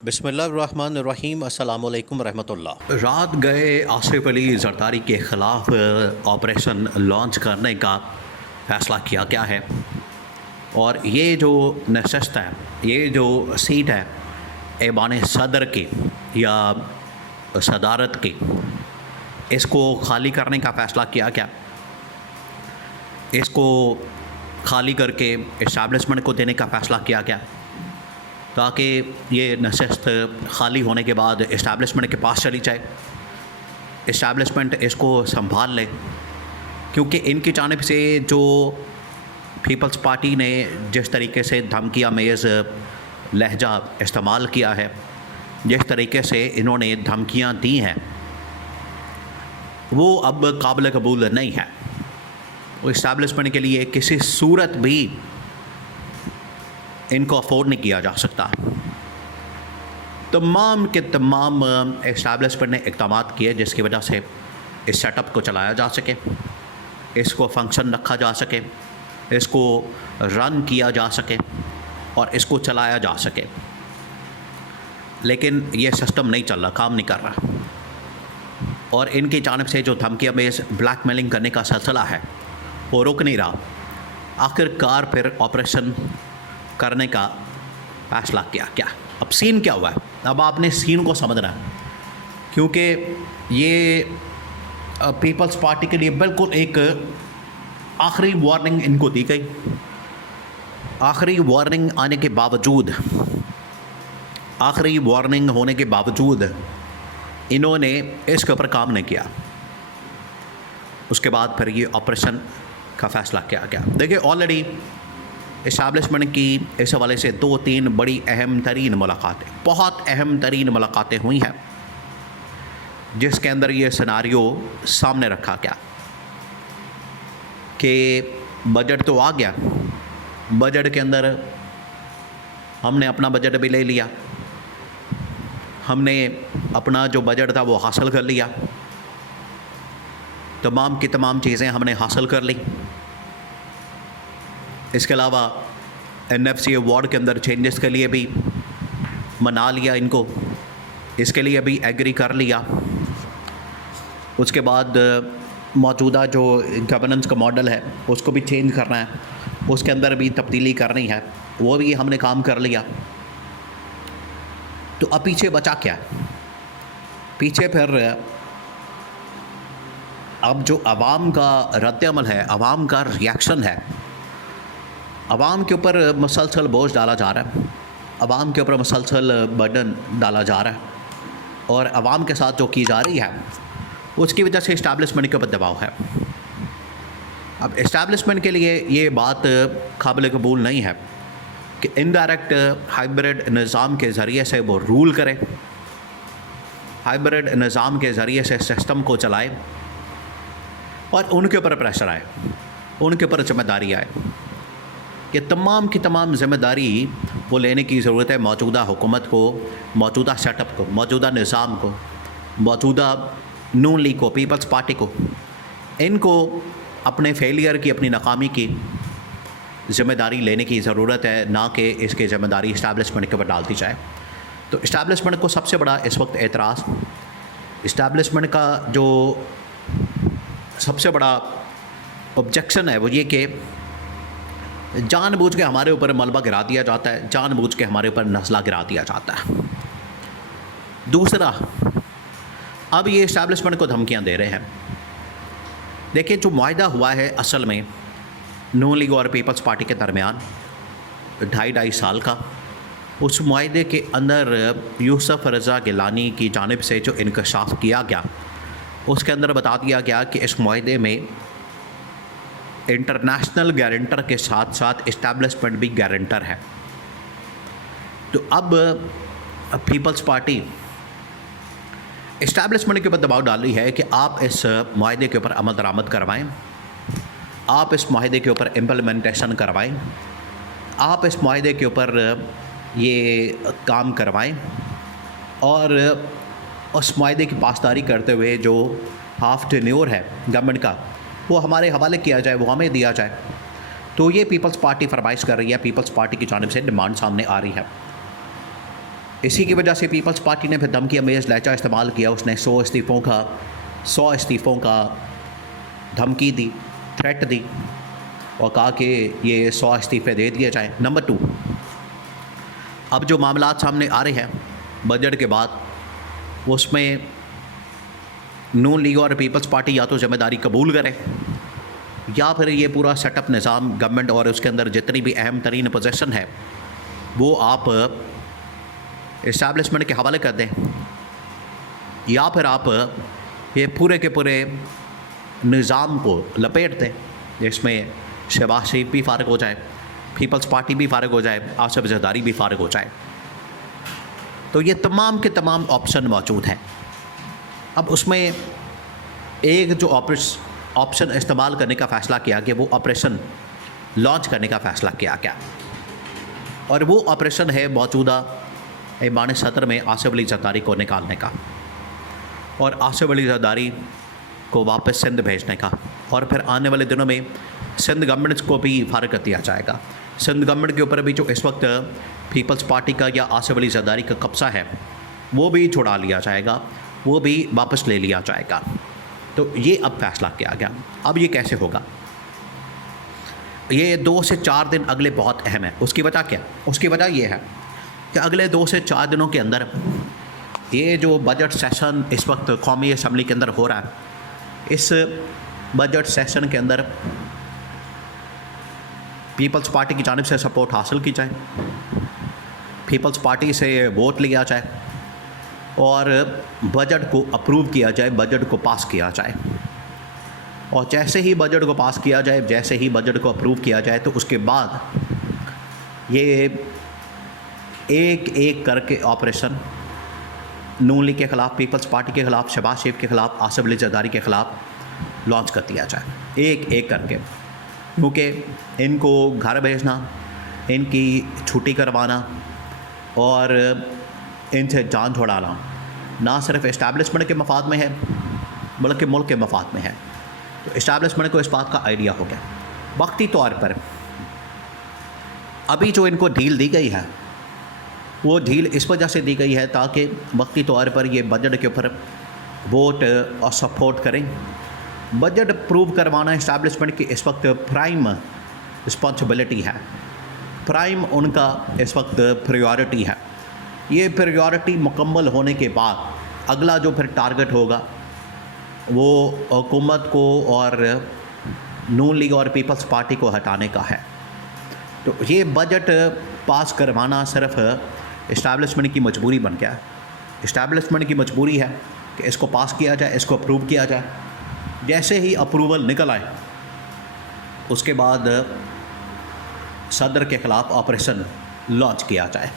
बिस्मिल्लाहिर्रहमानिर्रहीम अस्सलामुअलैकुम रहमतुल्लाह। रात गए आसिफ अली जरदारी के ख़िलाफ़ ऑपरेशन लॉन्च करने का फ़ैसला किया गया है और ये जो नशस्त है, ये जो सीट है ऐवान सदर की या सदारत की, इसको खाली करने का फ़ैसला किया गया। इसको खाली करके इस्टेब्लिशमेंट को देने का फ़ैसला किया गया ताकि ये नशस्त खाली होने के बाद इस्टेब्लिशमेंट के पास चली जाए, इस्टेब्लिशमेंट इसको संभाल ले। क्योंकि इनकी जानिब से जो पीपल्स पार्टी ने जिस तरीके से धमकिया मेज़ लहजा इस्तेमाल किया है, जिस तरीके से इन्होंने धमकियां दी हैं, वो अब काबिल कबूल नहीं है। वो इस्टेब्लिशमेंट के लिए किसी सूरत भी इनको अफोर्ड नहीं किया जा सकता। तमाम के तमाम इस्टेब्लिशमेंट ने इक़दाम किए जिसकी वजह से इस सेटअप को चलाया जा सके, इसको फंक्शन रखा जा सके, इसको रन किया जा सके और इसको चलाया जा सके। लेकिन ये सिस्टम नहीं चल रहा, काम नहीं कर रहा और इनकी जानिब से जो धमकियाँ मेज़ ब्लैकमेलिंग करने का सिलसिला है वो रुक नहीं रहा। आखिरकार फिर ऑपरेशन करने का फ़ैसला किया क्या। अब सीन क्या हुआ है, अब आपने सीन को समझना है, क्योंकि ये पीपल्स पार्टी के लिए बिल्कुल एक आखिरी वार्निंग इनको दी गई। आखिरी वार्निंग आने के बावजूद, आखिरी वार्निंग होने के बावजूद इन्होंने इसके ऊपर काम नहीं किया। उसके बाद फिर ये ऑपरेशन का फ़ैसला किया गया। देखिए, ऑलरेडी इस्टेब्लिशमेंट की इस हवाले से 2-3 बड़ी अहम तरीन मुलाकातें, बहुत अहम तरीन मुलाकातें हुई हैं, जिसके अंदर ये सिनारियो सामने रखा गया कि बजट तो आ गया, बजट के अंदर हमने अपना बजट भी ले लिया, हमने अपना जो बजट था वो हासिल कर लिया, तमाम की तमाम चीज़ें हमने हासिल कर ली। इसके अलावा NFC अवार्ड के अंदर चेंजेस के लिए भी मना लिया इनको, इसके लिए भी एग्री कर लिया। उसके बाद मौजूदा जो गवर्नेंस का मॉडल है उसको भी चेंज करना है, उसके अंदर भी तब्दीली करनी है, वो भी हमने काम कर लिया। तो अब पीछे बचा क्या? पीछे फिर अब जो आवाम का रद्द-ए-अमल है, आवाम का रिएक्शन है, आवाम के ऊपर मुसलसल बोझ डाला जा रहा है, आवाम के ऊपर मुसलसल बर्डन डाला जा रहा है और आवाम के साथ जो की जा रही है उसकी वजह से इस्टेब्लिशमेंट के ऊपर दबाव है। अब इस्टेब्लिशमेंट के लिए ये बात काबिल कबूल नहीं है कि इनडायरेक्ट हाइब्रिड निज़ाम के ज़रिए से वो रूल करे, हाइब्रिड निज़ाम के ज़रिए से सिस्टम को चलाए और उनके ऊपर प्रेशर आए, उनके ऊपर जिम्मेदारी आए। ये तमाम की तमाम ज़िम्मेदारी वो लेने की ज़रूरत है मौजूदा हुकूमत को, मौजूदा सेटअप को, मौजूदा निज़ाम को, मौजूदा नून लीग को, पीपल्स पार्टी को। इनको अपने फेलियर की, अपनी नाकामी की ज़िम्मेदारी लेने की ज़रूरत है, ना कि इसकी ज़िम्मेदारी इस्टेब्लिशमेंट के ऊपर डाल दी जाए। तो इस्टेब्लिशमेंट को सबसे बड़ा इस वक्त एतराज़, इस्टेब्लिशमेंट का जो सबसे बड़ा ऑब्जेक्शन है वो ये कि जानबूझ के हमारे ऊपर मलबा गिरा दिया जाता है, जानबूझ के हमारे ऊपर नस्ला गिरा दिया जाता है। दूसरा, अब ये इस्टेब्लिशमेंट को धमकियां दे रहे हैं। देखिए, जो मुआहिदा हुआ है असल में नून लीग और पीपल्स पार्टी के दरमियान 2.5 साल का, उस मुआहिदे के अंदर यूसुफ रज़ा गिलानी की जानिब से जो इंकशाफ किया गया, उसके अंदर बता दिया गया कि इस मुआहिदे में इंटरनेशनल गारंटर के साथ साथ इस्टेब्लिशमेंट भी गारंटर है। तो अब पीपल्स पार्टी इस्टेब्लिशमेंट के ऊपर दबाव डाल रही है कि आप इस मुआहिदे के ऊपर अमल दरामद करवाएं, आप इस मुआहिदे के ऊपर इम्प्लीमेंटेशन करवाएं, आप इस मुआहिदे के ऊपर ये काम करवाएं और उस मुआहिदे की पासदारी करते हुए जो हाफ टेन्योर है गवर्नमेंट का वो हमारे हवाले किया जाए, वो हमें दिया जाए। तो ये पीपल्स पार्टी फरमाइश कर रही है, पीपल्स पार्टी की जानिब से डिमांड सामने आ रही है। इसी की वजह से पीपल्स पार्टी ने फिर धमकी अमेज लहजा इस्तेमाल किया। उसने 100 इस्तीफ़ों का धमकी दी, थ्रेट दी और कहा कि ये 100 इस्तीफ़े दे दिए जाएँ। नंबर 2, अब जो मामलात सामने आ रहे हैं बजट के बाद, उसमें नून लीग और पीपल्स पार्टी या तो ज़िम्मेदारी कबूल करे या फिर ये पूरा सेटअप निज़ाम गवर्नमेंट और उसके अंदर जितनी भी अहम तरीन पोजीशन है वो आप इस्टेब्लिशमेंट के हवाले कर दें, या फिर आप ये पूरे के पूरे निज़ाम को लपेट दें जिसमें शहबाज शरीफ भी फ़ारिग हो जाए, पीपल्स पार्टी भी फ़ारिग हो जाए, आसिफ जरदारी भी फ़ारिग हो जाए। तो ये तमाम के तमाम ऑप्शन मौजूद हैं। अब उसमें एक जो ऑप्शन इस्तेमाल करने का फ़ैसला किया गया वो ऑपरेशन लॉन्च करने का फ़ैसला किया गया, और वो ऑपरेशन है मौजूदा ईमान सदर में आसिफ अली जरदारी को निकालने का और आसिफ अली जरदारी को वापस सिंध भेजने का, और फिर आने वाले दिनों में सिंध गवर्नमेंट को भी फ़ारिग कर दिया जाएगा। सिंध गवर्नमेंट के ऊपर भी जो इस वक्त पीपल्स पार्टी का या आसिफ अली जरदारी का कब्ज़ा है वो भी छुड़ा लिया जाएगा, वो भी वापस ले लिया जाएगा। तो ये अब फैसला किया गया। अब ये कैसे होगा? ये 2 से 4 दिन अगले बहुत अहम है। उसकी वजह क्या? उसकी वजह ये है कि अगले 2 से 4 दिनों के अंदर ये जो बजट सेशन इस वक्त कौमी असम्बली के अंदर हो रहा है, इस बजट सेशन के अंदर पीपल्स पार्टी की जानिब से सपोर्ट हासिल की जाए, पीपल्स पार्टी से वोट लिया जाए और बजट को अप्रूव किया जाए, बजट को पास किया जाए। और जैसे ही बजट को पास किया जाए, जैसे ही बजट को अप्रूव किया जाए, तो उसके बाद ये एक एक करके ऑपरेशन नून लीग के ख़िलाफ़, पीपल्स पार्टी के ख़िलाफ़, शहबाज शरीफ के ख़िलाफ़, आसिफ अली जरदारी के ख़िलाफ़ लॉन्च कर दिया जाए, एक एक करके। क्योंकि इनको घर भेजना, इनकी छुट्टी करवाना और इनसे जान छुड़ाना ना सिर्फ इस्टेब्लिशमेंट के मफाद में है बल्कि मुल्क के मफाद में है। तो इस्टेब्लिशमेंट को इस बात का आइडिया हो गया। वक्ती तौर पर अभी जो इनको ढील दी गई है वो ढील इस वजह से दी गई है ताकि वक्ती तौर पर ये बजट के ऊपर वोट और सपोर्ट करें। बजट अप्रूव करवाना इस्टेब्लिशमेंट की इस वक्त प्राइम रिस्पॉन्सिबिलिटी है, प्राइम उनका इस वक्त प्रायोरिटी है। ये प्रायोरिटी मुकम्मल होने के बाद अगला जो फिर टारगेट होगा वो हुकूमत को और नून लीग और पीपल्स पार्टी को हटाने का है। तो ये बजट पास करवाना सिर्फ इस्टेब्लिशमेंट की मजबूरी बन गया है। इस्टेब्लिशमेंट की मजबूरी है कि इसको पास किया जाए, इसको अप्रूव किया जाए। जैसे ही अप्रूवल निकल आए उसके बाद सदर के ख़िलाफ़ ऑपरेशन लॉन्च किया जाए।